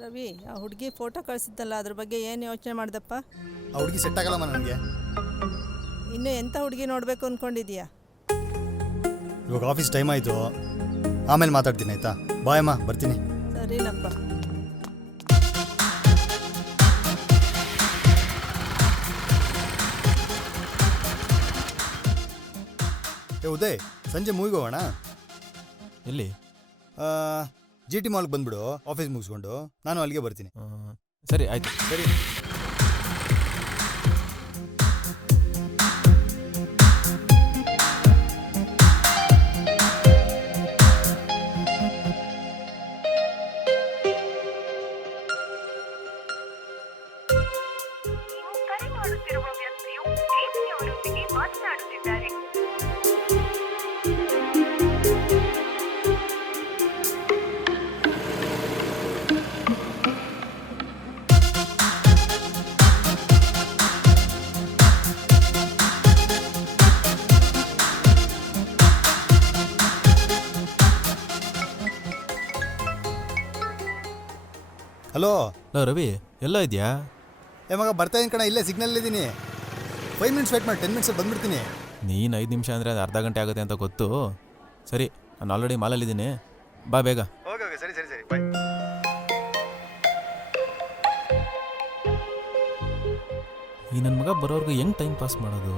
ರವಿ, ಆ ಹುಡುಗಿ ಫೋಟೋ ಕಳಿಸಿದ್ದಲ್ಲ, ಅದ್ರ ಬಗ್ಗೆ ಏನು ಯೋಚನೆ ಮಾಡ್ದಪ್ಪ? ಆ ಹುಡುಗಿ ಸೆಟ್ ಆಗಲ್ಲಮ್ಮ ನನಗೆ. ಇನ್ನು ಎಂಥ ಹುಡುಗಿ ನೋಡಬೇಕು ಅಂದ್ಕೊಂಡಿದ್ಯಾ? ಇವಾಗ ಆಫೀಸ್ ಟೈಮ್ ಆಯಿತು, ಆಮೇಲೆ ಮಾತಾಡ್ತೀನಿ ಆಯಿತಾ? ಬಾಯ್ ಅಮ್ಮ, ಬರ್ತೀನಿ. ಸರಿನಪ್ಪ. ಉದಯ್, ಸಂಜೆ ಮೂವಿಗೆ ಹೋಗೋಣ. ಎಲ್ಲಿ? ಜಿ ಟಿ ಮಾಲ್ಗೆ ಬಂದ್ಬಿಡು, ಆಫೀಸ್ ಮುಗಿಸ್ಕೊಂಡು ನಾನು ಅಲ್ಲಿಗೆ ಬರ್ತೀನಿ. ಸರಿ, ಆಯ್ತು. ಸರಿ. ಹಲೋ. ಹಲೋ ರವಿ, ಎಲ್ಲೋ ಇದೆಯಾ? ಮಗ ಬರ್ತಾ ಇದ್ದೀನಿ ಕಣ, ಇಲ್ಲೇ ಸಿಗ್ನಲ್ಲಿದ್ದೀನಿ. 5 ಮಿನಿಟ್ಸ್ ವೇಟ್ ಮಾಡಿ, 10 ಮಿನಿಟ್ಸಲ್ಲಿ ಬಂದ್ಬಿಡ್ತೀನಿ. ನೀನು 5 ನಿಮಿಷ ಅಂದರೆ ಅದು ಅರ್ಧ ಗಂಟೆ ಆಗುತ್ತೆ ಅಂತ ಗೊತ್ತು. ಸರಿ, ನಾನು ಆಲ್ರೆಡಿ ಮಾಲಲ್ಲಿದ್ದೀನಿ, ಬಾ ಬೇಗ. ಓಕೆ ಓಕೆ, ಸರಿ ಸರಿ ಸರಿ, ಬಾಯ್. ಈ ನನ್ನ ಮಗ ಬರೋರ್ಗು ಹೆಂಗೆ ಟೈಮ್ ಪಾಸ್ ಮಾಡೋದು?